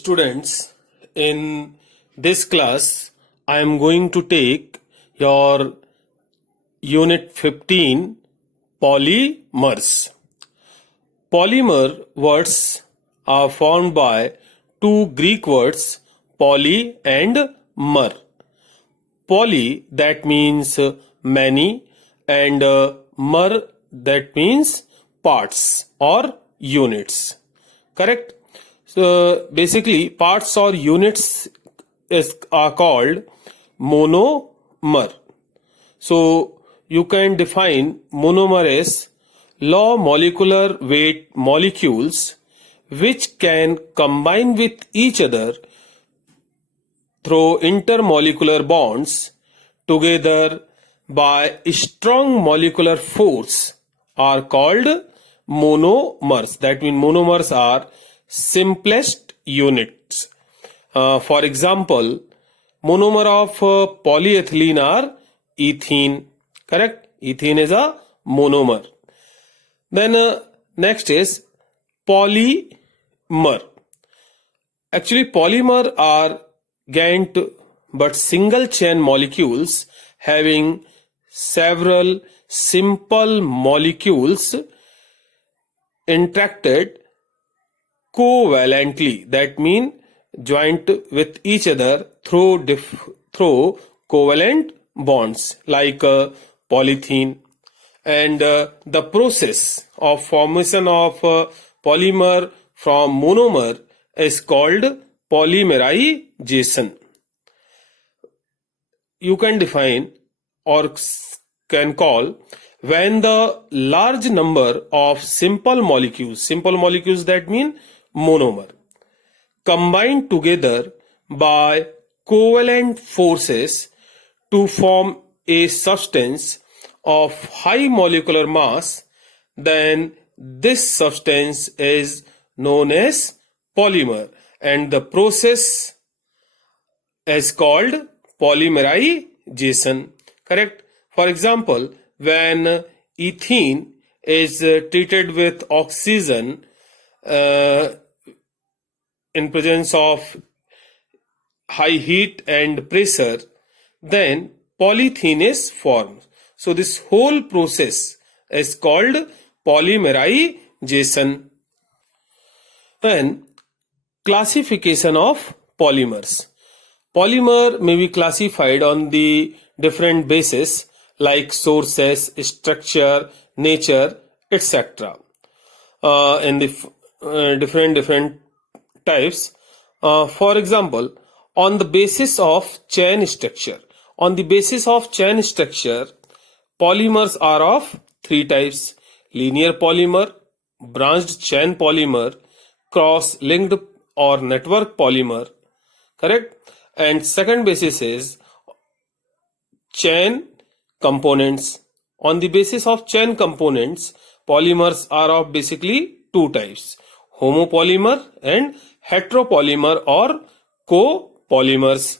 Students, in this class, I am going to take your Unit 15 Polymers. Polymer words are formed by two Greek words, poly and mer. Poly, that means many, and mer, that means parts or units. Correct? So basically, parts or units are called monomer. So you can define monomer as low molecular weight molecules which can combine with each other through intermolecular bonds together by strong molecular force are called monomers. That means monomers are simplest units. For example, monomer of polyethylene are ethene. Correct? Ethene is a monomer. Then next is polymer. Actually, polymer are giant but single chain molecules having several simple molecules interacted covalently, that means joint with each other through covalent bonds like polythene. And the process of formation of polymer from monomer is called polymerization. You can define or can call when the large number of simple molecules that mean monomer, combine together by covalent forces to form a substance of high molecular mass, then this substance is known as polymer and the process is called polymerization. Correct? For example, when ethene is treated with oxygen in presence of high heat and pressure, then polythene is formed. So this whole process is called polymerization. And classification of polymers. Polymer may be classified on the different bases like sources, structure, nature, etc. In the different types. For example, on the basis of chain structure. On the basis of chain structure, polymers are of three types: linear polymer, branched chain polymer, cross-linked or network polymer. Correct? And second basis is chain components. On the basis of chain components, polymers are of basically two types: homopolymer and heteropolymer or copolymers.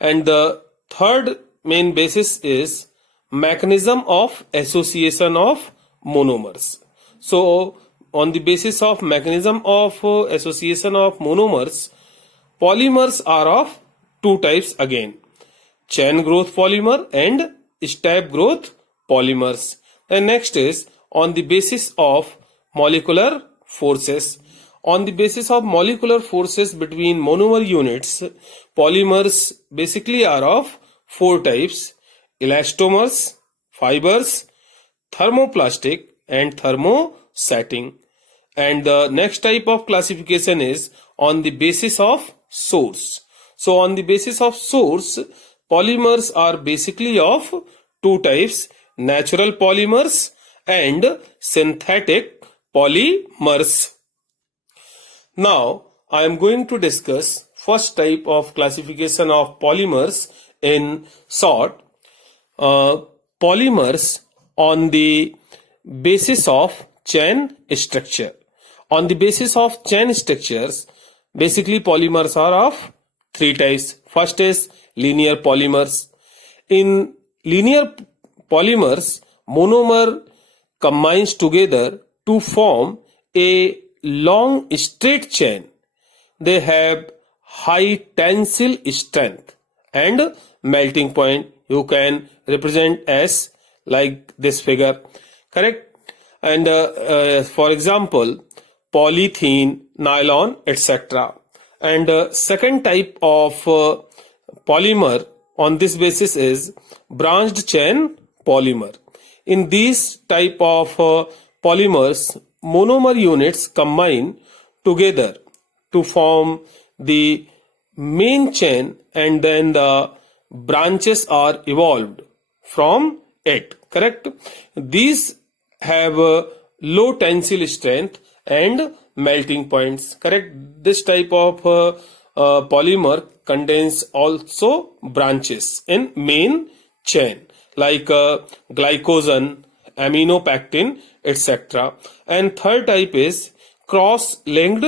And the third main basis is mechanism of association of monomers. So on the basis of mechanism of association of monomers, polymers are of two types again: chain growth polymer and step growth polymers. And next is on the basis of molecular forces. On the basis of molecular forces between monomer units, polymers basically are of four types: elastomers, fibers, thermoplastic and thermosetting. And the next type of classification is on the basis of source. So on the basis of source, polymers are basically of two types: natural polymers and synthetic polymers. Now I am going to discuss first type of classification of polymers in short. Polymers on the basis of chain structure. On the basis of chain structures, basically polymers are of three types. First is linear polymers. In linear polymers, monomer combines together to form a long straight chain they have high tensile strength and melting point. You can represent as like this figure, correct? And for example, polythene, nylon, etc. And second type of polymer on this basis is branched chain polymer. In these type of polymers, monomer units combine together to form the main chain, and then the branches are evolved from it, correct? These have low tensile strength and melting points, correct? This type of polymer contains also branches in main chain like glycogen, aminopectin, etc. And third type is cross-linked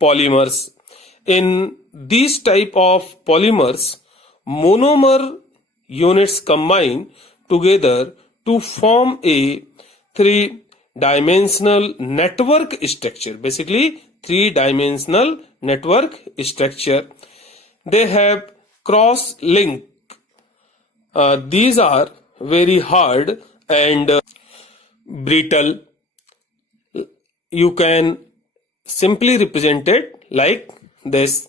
polymers. In these type of polymers, monomer units combine together to form a three-dimensional network structure. Basically, three-dimensional network structure. They have cross-link. These are very hard and brittle. You can simply represent it like this.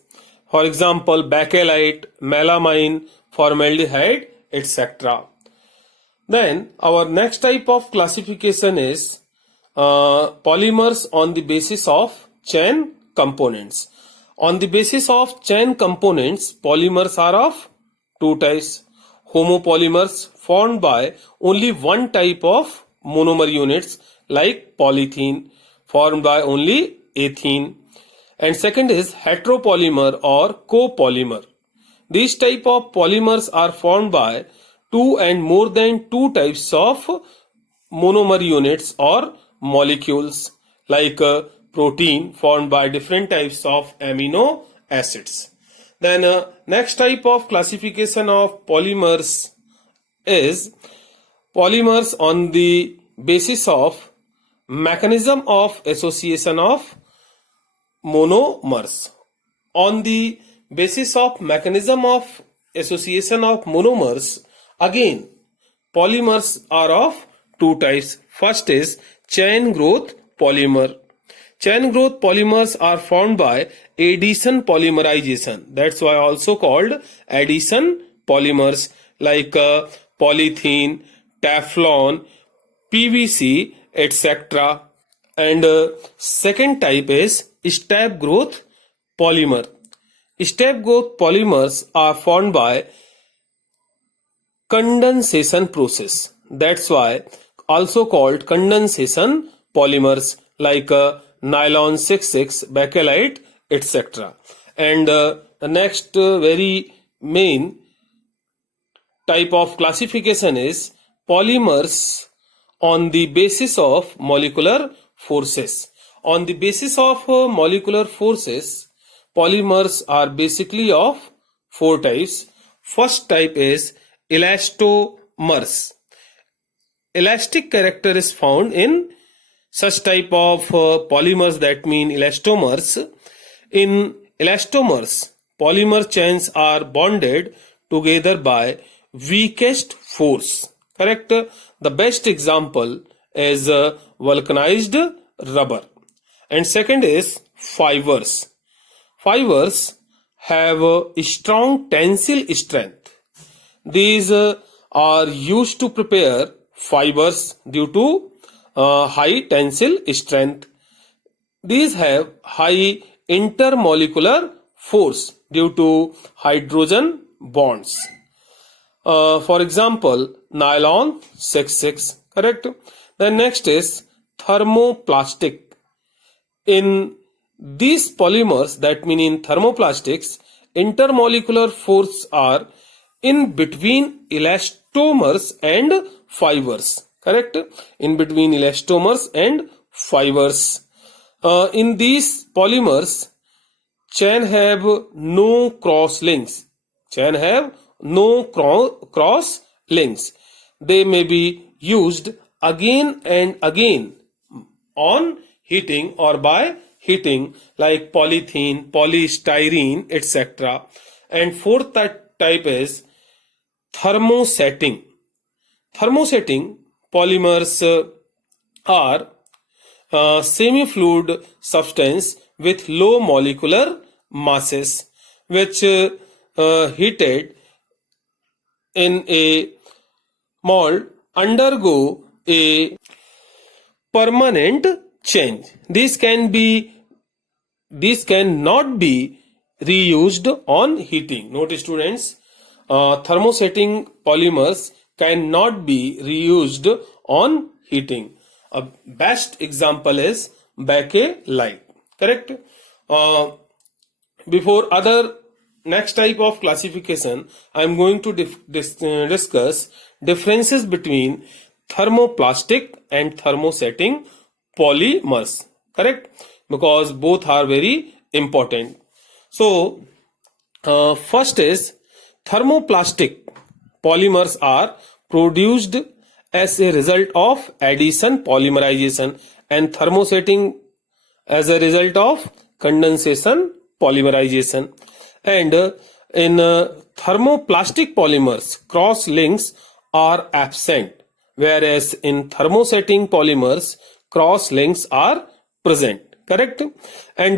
For example, bakelite, melamine, formaldehyde, etc. Then our next type of classification is polymers on the basis of chain components. On the basis of chain components, polymers are of two types. Homopolymers formed by only one type of monomer units like polythene formed by only ethene. And second is heteropolymer or copolymer. These type of polymers are formed by two and more than two types of monomer units or molecules like protein formed by different types of amino acids. Then next type of classification of polymers is polymers on the basis of mechanism of association of monomers. On the basis of mechanism of association of monomers, again polymers are of two types. First is chain growth polymer. Chain growth polymers are formed by addition polymerization. That's why also called addition polymers like polythene, Teflon, PVC, etc. And second type is step growth polymer. Step growth polymers are formed by condensation process. That's why also called condensation polymers like nylon 6,6, bakelite, etc. And the next very main type of classification is polymers on the basis of molecular forces. On the basis of molecular forces, polymers are basically of four types. First type is elastomers. Elastic character is found in such type of polymers, that mean elastomers. In elastomers, polymer chains are bonded together by weakest force. Correct? The best example is vulcanized rubber. And second is fibers. Fibers have a strong tensile strength. These are used to prepare fibers due to high tensile strength. These have high intermolecular force due to hydrogen bonds. For example, nylon 6,6, correct? Then next is thermoplastic. In these polymers, that mean in thermoplastics, intermolecular force are in between elastomers and fibers. Correct? In between elastomers and fibers. In these polymers, chain have no cross links. Chain have no cross links. They may be used again and again on heating or by heating like polythene, polystyrene, etc. And fourth type is thermosetting. Thermosetting polymers are semi-fluid substance with low molecular masses which heated in a mold undergo a permanent change. These cannot be reused on heating. Note students, thermosetting polymers cannot be reused on heating. A best example is bakelite. Correct? Before other next type of classification, I am going to discuss differences between thermoplastic and thermosetting polymers. Correct? Because both are very important. So, first is thermoplastic polymers are produced as a result of addition polymerization and thermosetting as a result of condensation polymerization. And in thermoplastic polymers, cross links are absent, whereas in thermosetting polymers, cross links are present. Correct? And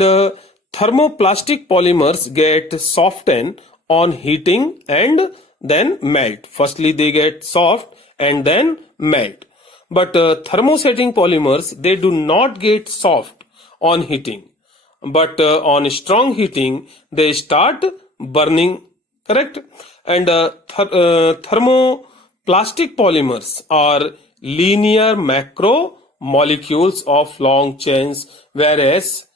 thermoplastic polymers get softened on heating and then melt. Firstly, they get soft and then melt. But thermosetting polymers, they do not get soft on heating. But on strong heating, they start burning. Correct? And thermoplastic polymers are linear macromolecules of long chains, whereas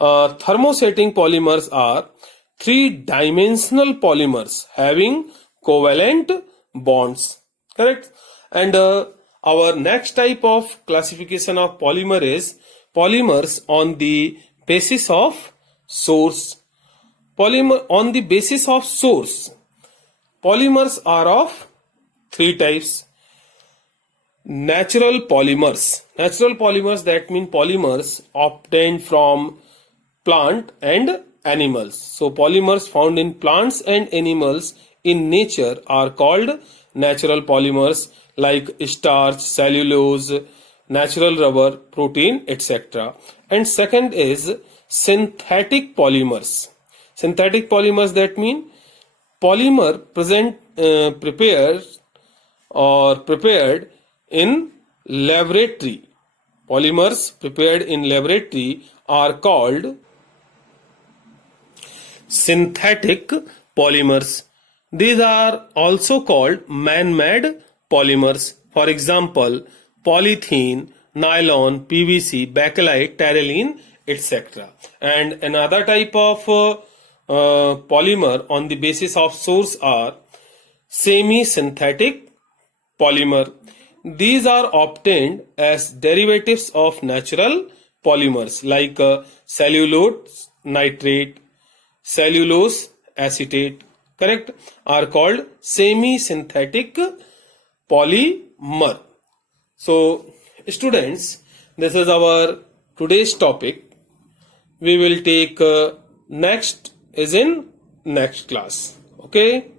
thermosetting polymers are three-dimensional polymers having covalent bonds. Correct? And our next type of classification of polymer is polymers on the basis of source. Polymer on the basis of source. Polymers are of three types. Natural polymers. Natural polymers, that mean polymers obtained from plant and animals. So polymers found in plants and animals in nature are called natural polymers like starch, cellulose, natural rubber, protein, etc. And second is synthetic polymers. Synthetic polymers, that mean polymer prepared in laboratory. Polymers prepared in laboratory are called synthetic polymers. These are also called man-made polymers. For example, polythene, nylon, PVC, bakelite, terylene, etc. And another type of polymer on the basis of source are semi-synthetic polymer. These are obtained as derivatives of natural polymers like cellulose nitrate, cellulose acetate, correct, are called semi-synthetic polymer. So students, this is our today's topic. We will take next is in next class. Okay.